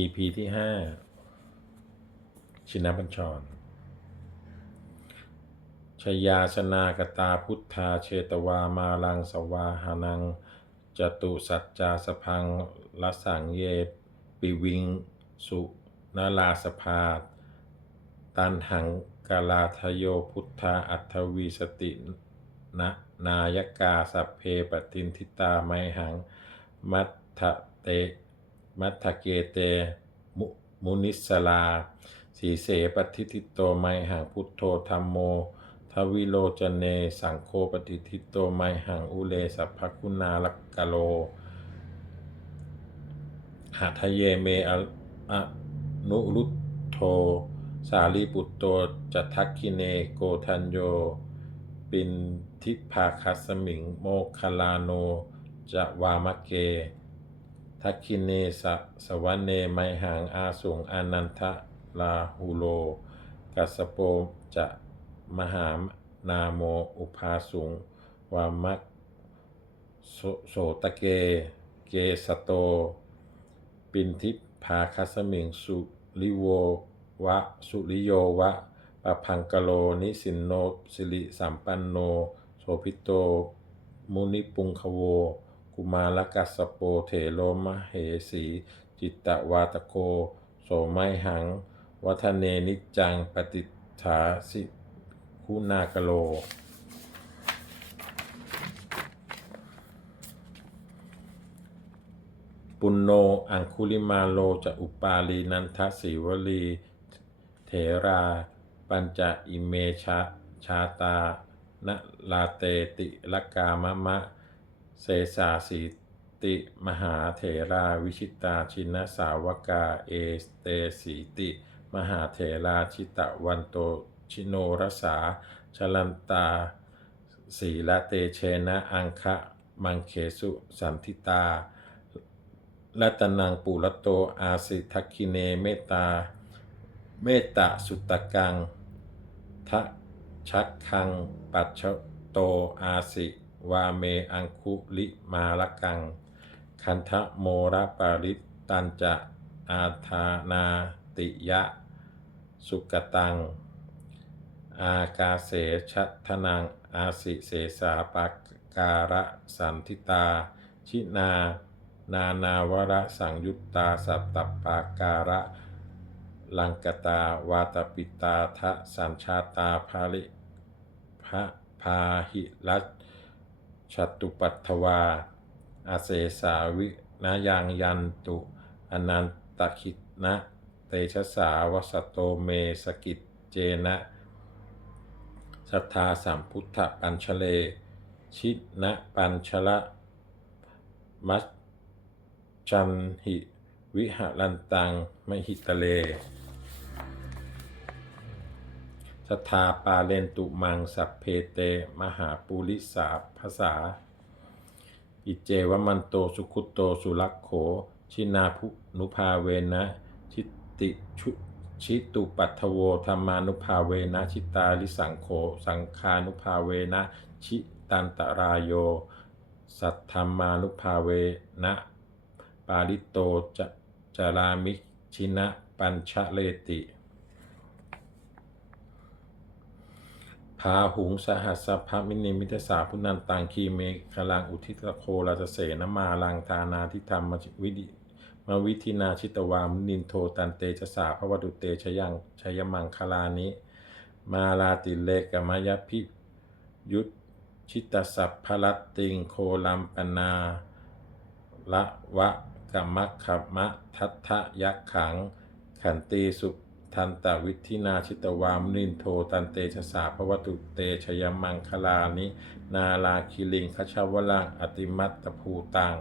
EP ที่ห้าชินบัญชร ชยาชนากตาพุทธาเชตวามาลังสวาหานัง จตุสัจจาสพังละสังเยปิวิง สุนาลาสภาตันหังกาลาทโยพุทธาอัทวีสตินะนายกาสัพเพปตินทิตาไมหัง มัทธเต มัทธเกเตมุนิสลา สีเสปฏิทิโตไมหังพุทโธธรรมโม ทวิโลจเน สังโฆปฏิทิโตไมหังอุเลสัพพคุณาลักกะโลหัทเยเมอะอะนุรุตโท สาลีปุตโตจัทักคิเนโกทัญโย ปินทิภาคัสมิงโมคคลาโนจะวามะเก ทักคิเนสะสวะเนไมหังอาสุงอานันทะลาหูโล กัสโปจะมหามนาโมอุภาสุงวามักโสโสตะเก เกสโต ปินทิภาคัสมิงสุริโววะสุริโยวะปะพังกะโลนิสินโนสิริสัมปันโน โสพิโต มุนิปุงคโว กุมารกัสโปเถโลมะเหสี จิตตวาตโก โสไมหัง วัฒเนนิจังปฏิฐาสิคุณากโล ปุณโนอังคุลิมาโลจะอุปาลีนันทสีวลี เถรา ปัญจอิเมชะชาตานะลาเตติลกามะมะ เสสาสีติมหาเถราวิชิตาชินสาวกาเอเตสีติ มหาเถราชิตะวันโตชิโนรสาชลันตาสีละเตเชนะอังคะมังเคสุสันทิตารัตนังปุระโตอาสิทักคิเนเมตา เมตตาสุตตะกังทะชักคังปัจโตอาสิ วาเมอังคุลิมาลกัง คันทะโมระปาริตตันจะอาธานาติยะ สุกตัง อากาเสชัทนัง อาสิเสสาปากการะสันทิตา ชินา นานาวระสังยุตตาสัตตปาการะ ลังกตาวาตปิตาทะสัญชาตาภาลิพระพาหิรัต ชตุปัตถวา อาเสสาวินายังยันตุอนันตคินะเตชะสาวสโตเมสกิจเจนะสัทธาสัมพุทธปัญชเล ชินะปัญชละมัชจันหิ วิหารันตังมหิตะเล สทาปาเลนตุมังสัพเพเต มหาปุริสาภาษา อิเจวมันโตสุขุตโตสุลักโข ชินาภุนุภาเวนะ ชิติชุชิตุปัทโวธรรมานุภาเวนะ ชิตาลิสังโข สังคานุภาเวนะ ชิตันตรายโย สัทธรรมานุภาเวนะ ปาริโตจะจารามิชินะปัญชะเลติ พาหุงสหัสสพะมินิมิตสาพุนันตังคีเมคลังอุทิตโคราชเสนมาลังทานาทิธรรมวิดิมาวิธินาชิตวามนินโทตันเตชะสาพระวดุเตชยังชยมังคลานิมาลาติเลกมายพิยุตชิตสัพพลัตติงโคลัมปนาละวะกัมมะขมะทัทะยักขังขันตีสุ ทันตวิธินาชิตวามนินโทตันเตชะสาพระวตุเตชยมังคลานิ นาลาคิลิงคชาวลังอติมัตตภูตัง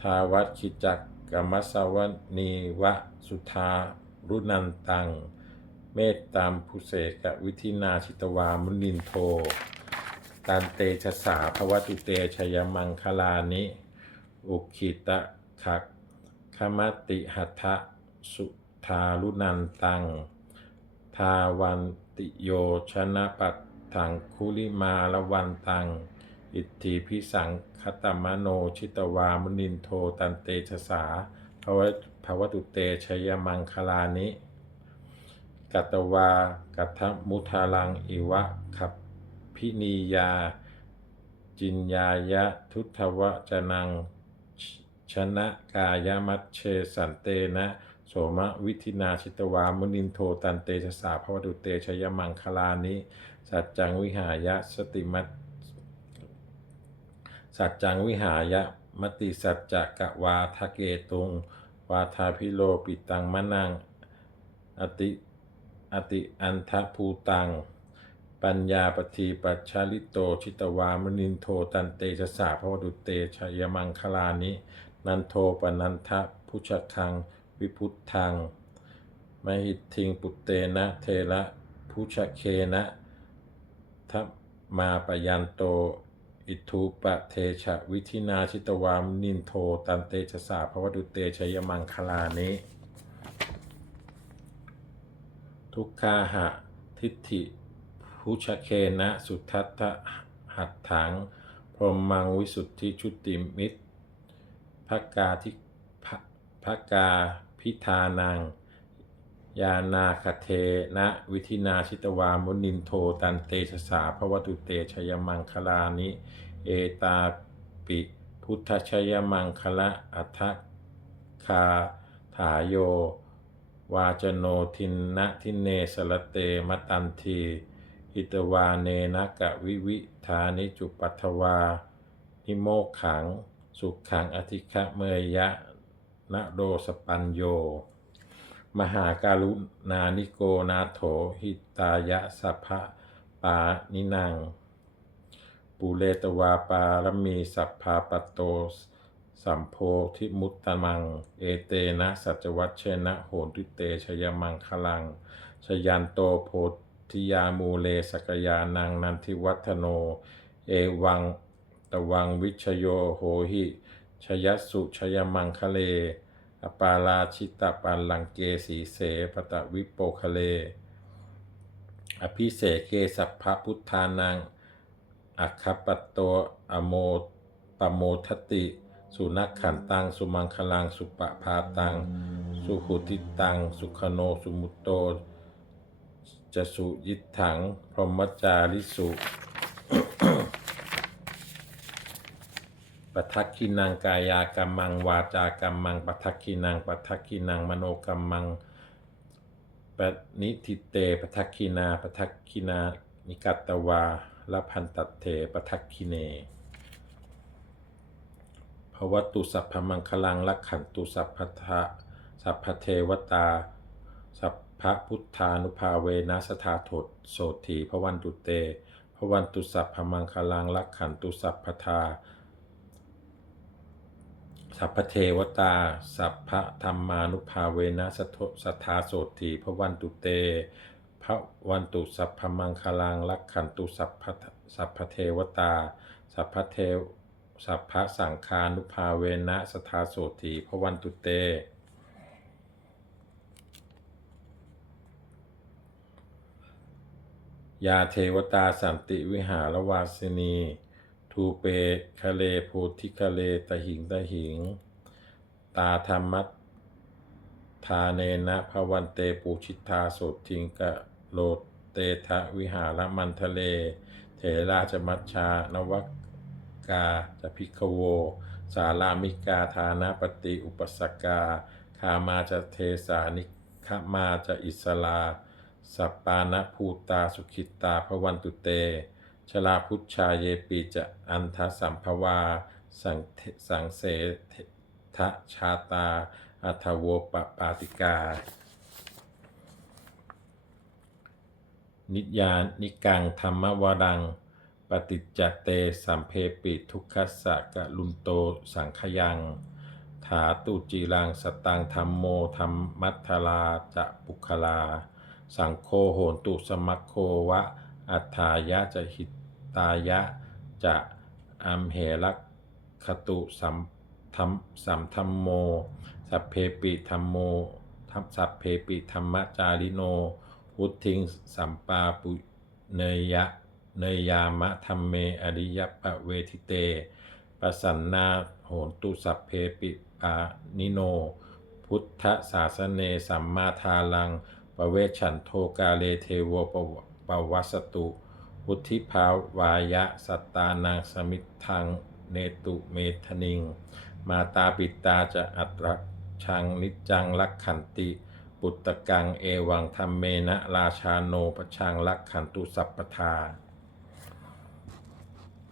ทาวัตคิจักกัมมสวนีวะสุธารุนันตัง เมตตามภูเสกวิธินาชิตวามุนินโท ตันเตชะสาพระวตุเตชยมังคลานิ อุคิตะขักขมติหัตถะสุ ทารุนันตัง ทาวันติโยชนะปัตถังคุลิมาละวันตัง อิทธิพิสังคตมโนชิตวามุนินโทตันเตชะสาภวะภวตุเตชยมังคลานิ กัตวา กัตถมุทาลังอิวะขับพินียา จินยายะทุทวะจนังชนะกายมัชเชสันเตนะ โสมะวิธินาชิตวา มุนินโทตันเตชะสาภวตุเตชยมังคลานิ สัจจังวิหายะสติมัตสัจจังวิหายะมติสัจจะกะวาทะเกตุง วาทาพิโลปิตังมะนัง อติอติอันทะภูตัง ปัญญาปฏิปัชาลิโตชิตวามนินโทตันเตชะสาพระวดุเตชยมังคลานิ นันโทปนันทะพุชคัง วิพุทธังมหิทิงปุตเตนะเทระพุชเคนะทัมาปยันโต อิทูปะเทชะวิธินาชิตวามนินโทตันเตชะสาพระวดุเตชยมังคลานิทุกขาหะทิฏฐิพุชเคนะสุทัตถะหัตถัง พรหมังวิสุทธิชุติมิตรภกาทิภกา พิธานัง ยานาคเทนะ วิธินาชิตวามุนินโทตันเตชะสาภวตุเตชยมังคลานิ เอตาปิพุทธชยมังคละอัทคาถาโยวาจโนทินนะทินเนสลเตมตันทีหิตวาเนนะกะวิวิธานิจุปัทวา นิโมขัง สุขขังอธิคะเมยยะ นะโดสปัญโย มหาการุณานิโกนาโถหิตายะสัพพะปานินังปุเรตวาปารมีสัพพาปโตสัมโพธิมุตตมัง เอเตนะสัจวัชเชนะโหนตุเตชยมังคลัง ชยันโตโพธิยามูเลสกยานังนันทิวัฒโน เอวังตวังวิชโยโหหิ ชยสุชยมังคะเล อปาราชิตาปันลังเกสีเสปตะวิปโปคะเล อภิเสเกสัพพะพุทธานัง อัคคปตโตอโมปโมทติ สุนักขันตัง สุมังคลัง สุปะพาตัง สุขุติตัง สุขโน สุมุตโต จะสุยิตถัง พรหมจาริสุ ปัทักขินังกายากรรมังวาจากรรมังปัทักขินังปัทักขินังมโนกรรมังปนิทิเตปทักขินาปทักขินานิกัตตวาละพันตัตเถปทักขิเนภวตุสัพพมังคลังลักขันตุสัพพทะสัพพเทวตา สัพพะพุทธานุภาเวนัสธาโถโสถีพวันตุเตพวันตุสัพพมังคลังลักขันตุสัพพทา สัพพเทวตา สัพพะธรรมานุภาเวนะสัทธสัทาโสตีพระวันตุเตพระวันตุสัพพมังคลังลักขันตุสัพพะสัพพเทวตา สัพพเทวสัพพะสังคานุภาเวนะสัทธาโสตีพระวันตุเตยาเทวตาสันติวิหารวาสินี ทูเปคะเลโพธิคะเลตหิงตหิง ตาธรรมัตทาเนนะภวันเตปูชิตาโสทิงกะโลเตทะวิหารมันทะเล เถราชมัชชานวกาจะพิกโว สารามิกาทานาปฏิอุปสกา คามาจะเทสานิขมาจะอิสลา สัปปานะภูตาสุขิตาพวันตุเต ชลาพุชาเยปีจะอันทสัมภวา สังเสังเสทะชาตา อัทโวปปาติกา นิยานิกังธรรมวรัง ปฏิจจเตสัมเพปิทุกขสสะกะลุนโตสังขยังถาตุจีรังสตังธรรมโมธรรมมัทธลาจะปุคลา สังโฆโหนตุสมัคโควะ อัฏฐายะจะหิตายะจะอัมเหลักขตุสัมธรรมสัมธรรมโม สัพเพปิธรรมโมทัพสัพเพปิธรรมจาริโน พุทธิงสัมปาปุเนยะเนยามะธรรมเมอริยปะเวทิเตปสันนาโหนตุสัพเพปิปานิโน พุทธศาสเนสัมมาทาลังปเวชันโทกาเลเทโวปวปวัสตุ พุทธิภาวายะสัตตานางสมิทธังเนตุเมธนิง มาตาปิตาจะอัตรชังนิจังลักขันติ ปุตตะกังเอวังธรรมเมนะราชาโนปชังลักขันตุสัพปทา